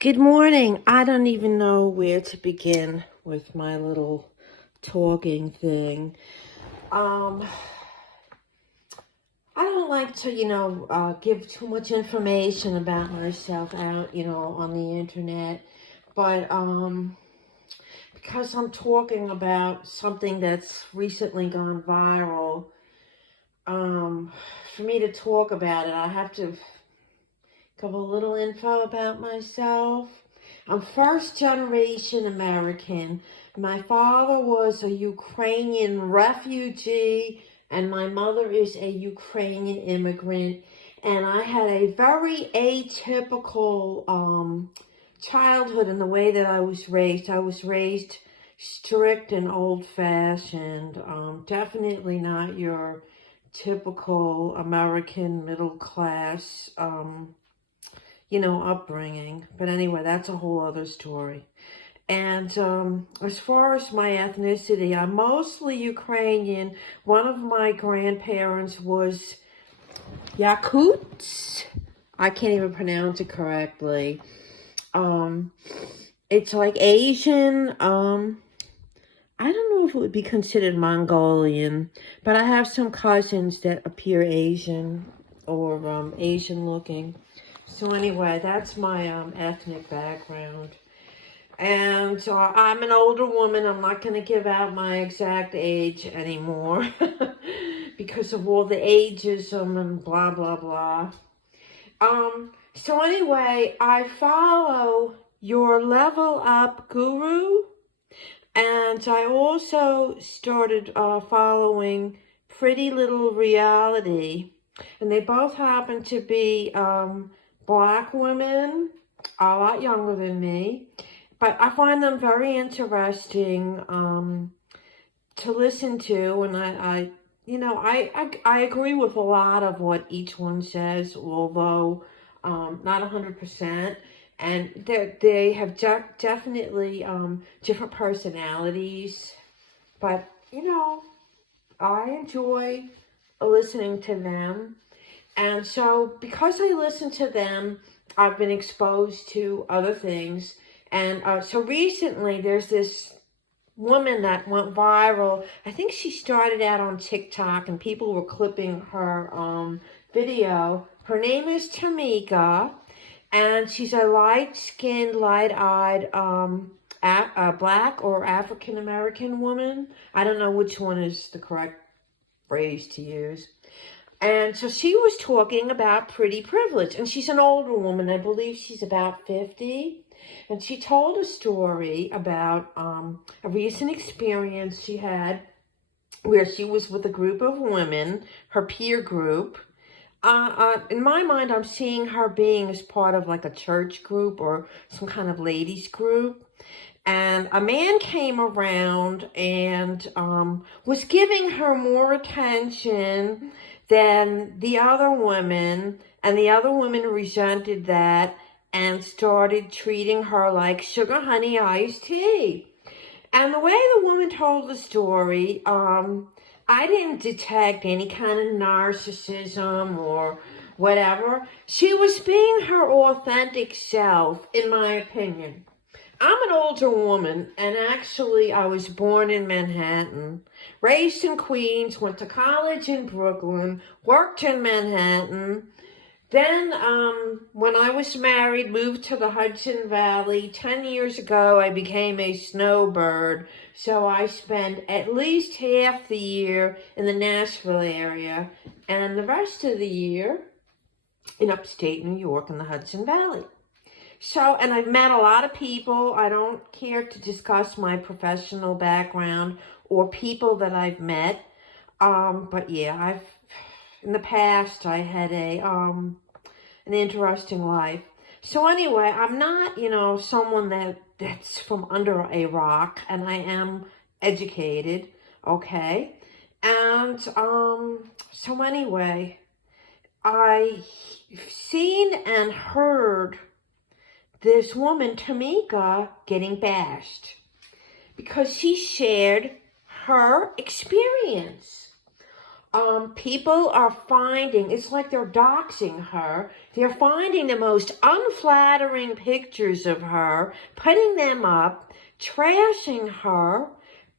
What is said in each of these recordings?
Good morning. I don't even know where to begin with my little talking thing. I don't like to, give too much information about myself out, on the internet. But because I'm talking about something that's recently gone viral, for me to talk about it, I have to give a little info about myself. I'm first generation American. My father was a Ukrainian refugee and my mother is a Ukrainian immigrant. And I had a very atypical childhood in the way that I was raised. I was raised strict and old-fashioned. Definitely not your typical American middle class upbringing. But anyway, that's a whole other story. And as far as my ethnicity, I'm mostly Ukrainian. One of my grandparents was Yakuts. I can't even pronounce it correctly. It's like Asian. I don't know if it would be considered Mongolian, but I have some cousins that appear Asian or Asian looking. So anyway, that's my ethnic background. And I'm an older woman. I'm not going to give out my exact age anymore because of all the ageism and blah, blah, blah. So anyway, I follow your Level Up Guru. And I also started following Pretty Little Reality. And they both happen to be Black women, a lot younger than me. But I find them very interesting to listen to, and I agree with a lot of what each one says, although not 100%. And they have definitely different personalities, but I enjoy listening to them. And so because I listen to them, I've been exposed to other things. And so recently there's this woman that went viral. I think she started out on TikTok and people were clipping her video. Her name is Tamika, and she's a light-skinned, light-eyed Black or African-American woman. I don't know which one is the correct phrase to use. And so she was talking about pretty privilege. And she's an older woman. I believe she's about 50. And she told a story about a recent experience she had where she was with a group of women, her peer group. In my mind, I'm seeing her being as part of like a church group or some kind of ladies group. And a man came around and was giving her more attention than the other women, and the other women resented that and started treating her like sugar honey iced tea. And the way the woman told the story, I didn't detect any kind of narcissism or whatever. She was being her authentic self, in my opinion. I'm an older woman, and actually I was born in Manhattan, raised in Queens, went to college in Brooklyn, worked in Manhattan. Then when I was married, moved to the Hudson Valley. 10 years ago, I became a snowbird, so I spent at least half the year in the Nashville area and the rest of the year in upstate New York in the Hudson Valley. So, and I've met a lot of people. I don't care to discuss my professional background or people that I've met. But yeah, in the past, I had an interesting life. So anyway, I'm not, someone that's from under a rock, and I am educated, okay? And so anyway, I've seen and heard this woman, Tamika, getting bashed because she shared her experience. People are finding, it's like they're doxing her. They're finding the most unflattering pictures of her, putting them up, trashing her.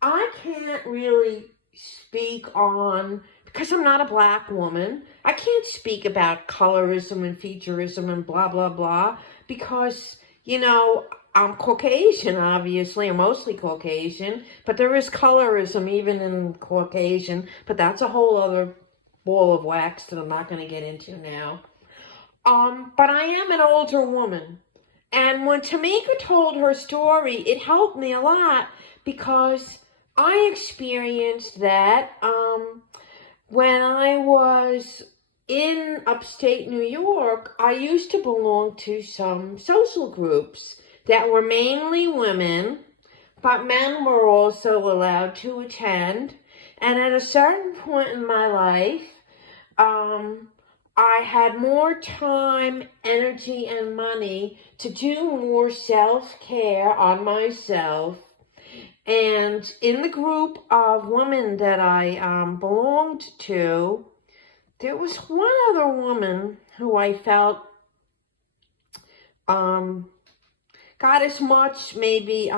I can't really speak on, because I'm not a black woman, I can't speak about colorism and featureism and blah, blah, blah, because, you know, I'm Caucasian, obviously, or mostly Caucasian, but there is colorism even in Caucasian, but that's a whole other ball of wax that I'm not going to get into now. But I am an older woman, and when Tamika told her story, it helped me a lot, because I experienced that when I was in upstate New York. I used to belong to some social groups that were mainly women, but men were also allowed to attend. And at a certain point in my life, I had more time, energy, and money to do more self-care on myself. And in the group of women that I belonged to, there was one other woman who I felt got as much maybe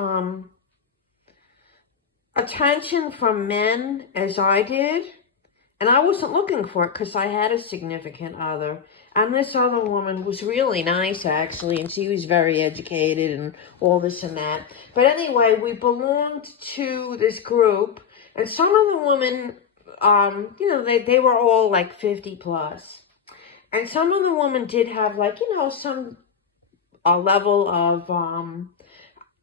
attention from men as I did. And I wasn't looking for it because I had a significant other. And this other woman was really nice, actually, and she was very educated and all this and that. But anyway, we belonged to this group, and some of the women, you know, they were all like 50 plus. And some of the women did have, like, you know, some a level of,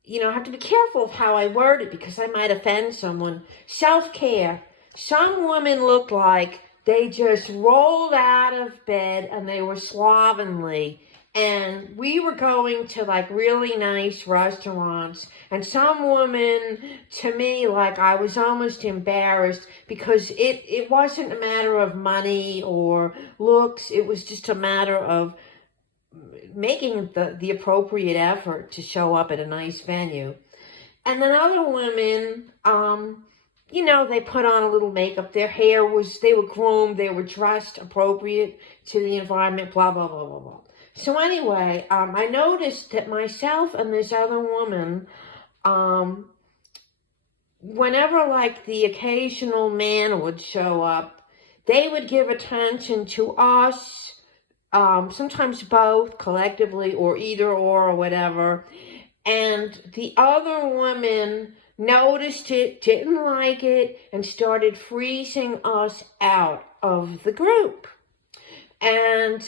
you know, I have to be careful of how I word it because I might offend someone. Self-care. Some women looked like they just rolled out of bed and they were slovenly. And we were going to like really nice restaurants. And some women, to me, like I was almost embarrassed because it wasn't a matter of money or looks. It was just a matter of making the appropriate effort to show up at a nice venue. And then other women, you know, they put on a little makeup. Their hair was, they were groomed, they were dressed appropriate to the environment, blah, blah, blah, blah, blah. So anyway, I noticed that myself and this other woman, whenever like the occasional man would show up, they would give attention to us, sometimes both collectively or either or whatever. And the other woman noticed it, didn't like it, and started freezing us out of the group. And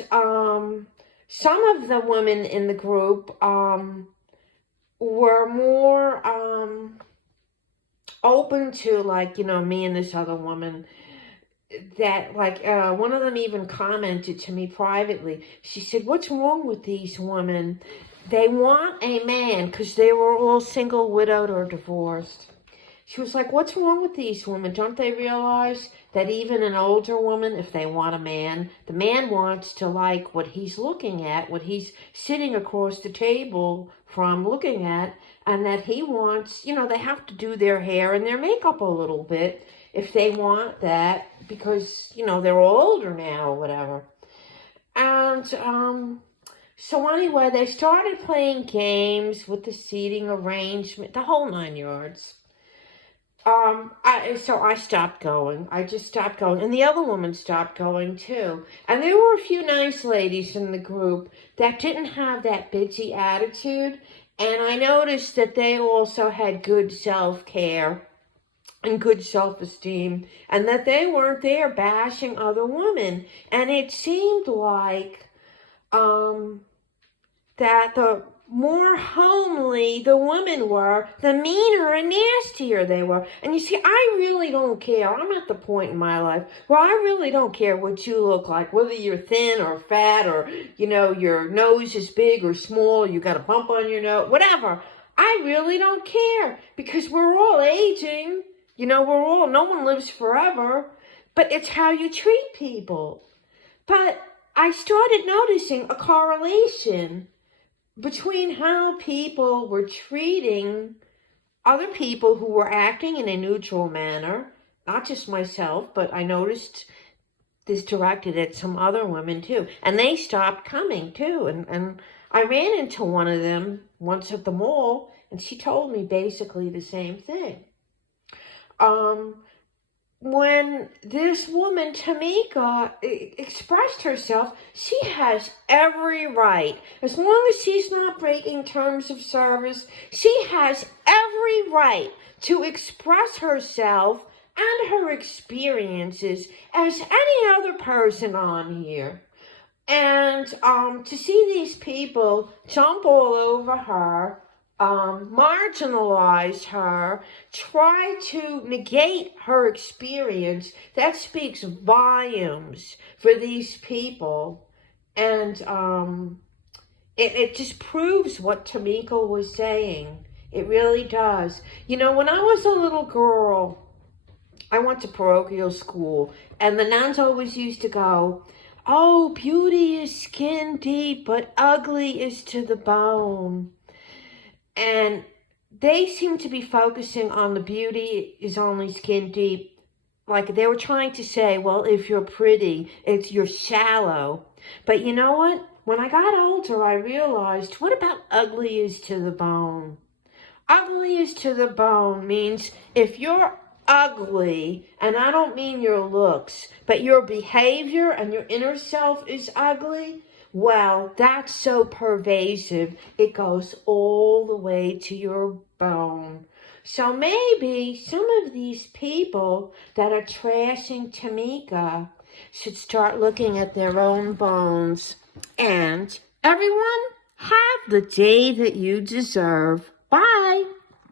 some of the women in the group were more open to, like, you know, me and this other woman. That, like, one of them even commented to me privately. She said, "What's wrong with these women? They want a man," because they were all single, widowed, or divorced. She was like, "What's wrong with these women? Don't they realize that even an older woman, if they want a man, the man wants to like what he's looking at, what he's sitting across the table from looking at, and that he wants, you know, they have to do their hair and their makeup a little bit if they want that, because, you know, they're all older now or whatever." And so anyway, they started playing games with the seating arrangement, the whole 9 yards. So I stopped going. I just stopped going. And the other woman stopped going too. And there were a few nice ladies in the group that didn't have that bitchy attitude. And I noticed that they also had good self-care and good self-esteem, and that they weren't there bashing other women. And it seemed like that the more homely the women were, the meaner and nastier they were. And you see, I really don't care. I'm at the point in my life where I really don't care what you look like, whether you're thin or fat, or, you know, your nose is big or small, you got a bump on your nose, whatever. I really don't care, because we're all aging. You know, no one lives forever, but it's how you treat people. But I started noticing a correlation between how people were treating other people who were acting in a neutral manner, not just myself, but I noticed this directed at some other women too. And they stopped coming too. And I ran into one of them once at the mall, and she told me basically the same thing. When this woman, Tamika, expressed herself, she has every right. As long as she's not breaking terms of service, she has every right to express herself and her experiences as any other person on here. And to see these people jump all over her, marginalize her, try to negate her experience, that speaks volumes for these people. And it just proves what Tamika was saying. It really does. You know, when I was a little girl, I went to parochial school, and the nuns always used to go, "Oh, beauty is skin deep, but ugly is to the bone." And they seem to be focusing on the beauty is only skin deep. Like they were trying to say, well, if you're pretty, you're shallow. But you know what? When I got older, I realized, what about ugly is to the bone? Ugly is to the bone means if you're ugly, and I don't mean your looks, but your behavior and your inner self is ugly, well, that's so pervasive, it goes all the way to your bone. So maybe some of these people that are trashing Tamika should start looking at their own bones. And everyone, have the day that you deserve. Bye.